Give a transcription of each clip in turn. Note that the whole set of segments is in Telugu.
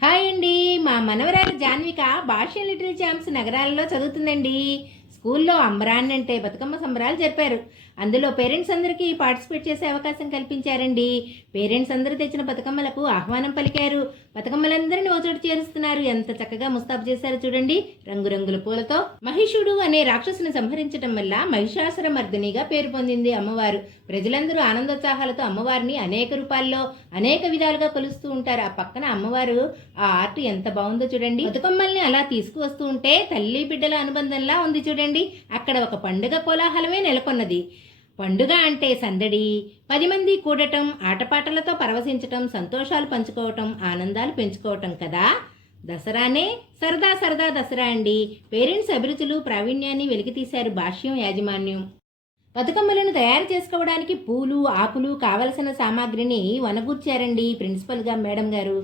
హాయ్ అండి. మా మనవరాలు జాన్విక భాష్య లిటిల్ ఛాంప్స్ నగరాలలో చదువుతుందండి. స్కూల్లో అంబరాన్ అంటే బతుకమ్మ సంబరాలు జరిపారు. అందులో పేరెంట్స్ అందరికీ పార్టిసిపేట్ చేసే అవకాశం కల్పించారండి. పేరెంట్స్ అందరూ తెచ్చిన బతుకమ్మలకు ఆహ్వానం పలికారు. బతుకమ్మలందరినీ ఓచోటు చేరుస్తున్నారు. ఎంత చక్కగా ముస్తాబు చేశారు చూడండి. రంగురంగుల పూలతో మహిషుడు అనే రాక్షసుని సంహరించడం వల్ల మహిషాసుర మర్దినిగా పేరు పొందింది అమ్మవారు. ప్రజలందరూ ఆనందోత్సాహాలతో అమ్మవారిని అనేక రూపాల్లో అనేక విధాలుగా కొలుస్తూ ఉంటారు. ఆ పక్కన అమ్మవారు ఆ ఆర్ట్ ఎంత బాగుందో చూడండి. బతుకమ్మల్ని అలా తీసుకువస్తూ ఉంటే తల్లి బిడ్డల అనుబంధంలా ఉంది చూడండి. అక్కడ ఒక పండుగ కోలాహలమే నెలకొన్నది. పండుగ అంటే సందడి, 10 మంది కూడటం, ఆటపాటలతో పరవశించటం, సంతోషాలు పంచుకోవటం, ఆనందాలు పెంచుకోవటం కదా. దసరానే సరదా సరదా దసరా అండి. పేరెంట్స్ అభిరుచులు ప్రావీణ్యాన్ని వెలికితీశారు భాష్యం యాజమాన్యం. బతుకమ్మలను తయారు చేసుకోవడానికి పూలు ఆకులు కావలసిన సామాగ్రిని వనగూర్చారండి ప్రిన్సిపల్గా మేడం గారు.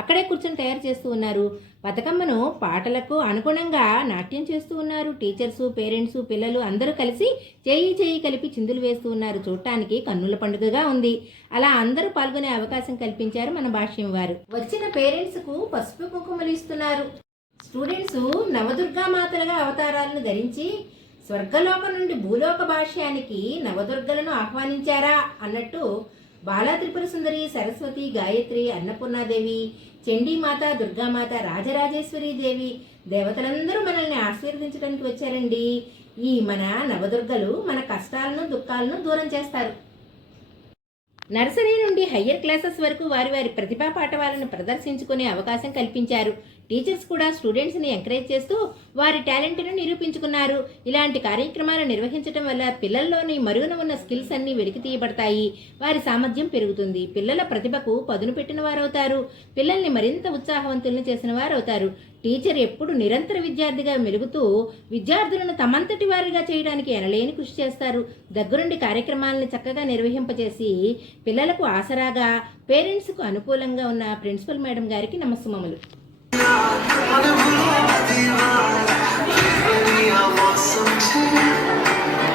అక్కడే కూర్చొని తయారు చేస్తూ ఉన్నారు. బతుకమ్మను పాటలకు అనుగుణంగా నాట్యం చేస్తూ ఉన్నారు. టీచర్సు పేరెంట్సు పిల్లలు అందరూ కలిసి చేయి కలిపి చిందులు వేస్తూ ఉన్నారు. చూడటానికి కన్నుల పండుగగా ఉంది. అలా అందరూ పాల్గొనే అవకాశం కల్పించారు మన భాష్యం వారు. వచ్చిన పేరెంట్స్కు పసుపు కుంకుమలు ఇస్తున్నారు. స్టూడెంట్స్ నవదుర్గామాతలుగా అవతారాలను ధరించి స్వర్గలోకం నుండి భూలోక భాష్యానికి నవదుర్గలను ఆహ్వానించారా అన్నట్టు బాలా త్రిపుర సుందరి, సరస్వతి, గాయత్రి, అన్నపూర్ణాదేవి, చండీమాత, దుర్గామాత, రాజరాజేశ్వరి దేవి దేవతలందరూ మనల్ని ఆశీర్వదించడానికి వచ్చారండి. ఈ మన నవదుర్గలు మన కష్టాలను దుఃఖాలను దూరం చేస్తారు. నర్సరీ నుండి హయ్యర్ క్లాసెస్ వరకు వారి వారి ప్రతిభా పాఠవాలను ప్రదర్శించుకునే అవకాశం కల్పించారు. టీచర్స్ కూడా స్టూడెంట్స్ని ఎంకరేజ్ చేస్తూ వారి టాలెంట్ను నిరూపించుకున్నారు. ఇలాంటి కార్యక్రమాలు నిర్వహించడం వల్ల పిల్లల్లోని మరుగున ఉన్న స్కిల్స్ అన్నీ వెలికి తీయబడతాయి. వారి సామర్థ్యం పెరుగుతుంది. పిల్లల ప్రతిభకు పదును పెట్టిన వారవుతారు. పిల్లల్ని మరింత ఉత్సాహవంతులను చేసిన వారవుతారు. టీచర్ ఎప్పుడు నిరంతర విద్యార్థిగా మెలుగుతూ విద్యార్థులను తమంతటి వారిగా చేయడానికి ఎనలేని కృషి చేస్తారు. దగ్గరుండి కార్యక్రమాలను చక్కగా నిర్వహింపచేసి పిల్లలకు ఆసరాగా పేరెంట్స్కు అనుకూలంగా ఉన్న ప్రిన్సిపల్ మేడం గారికి నమస్సుమములు. I want some tea.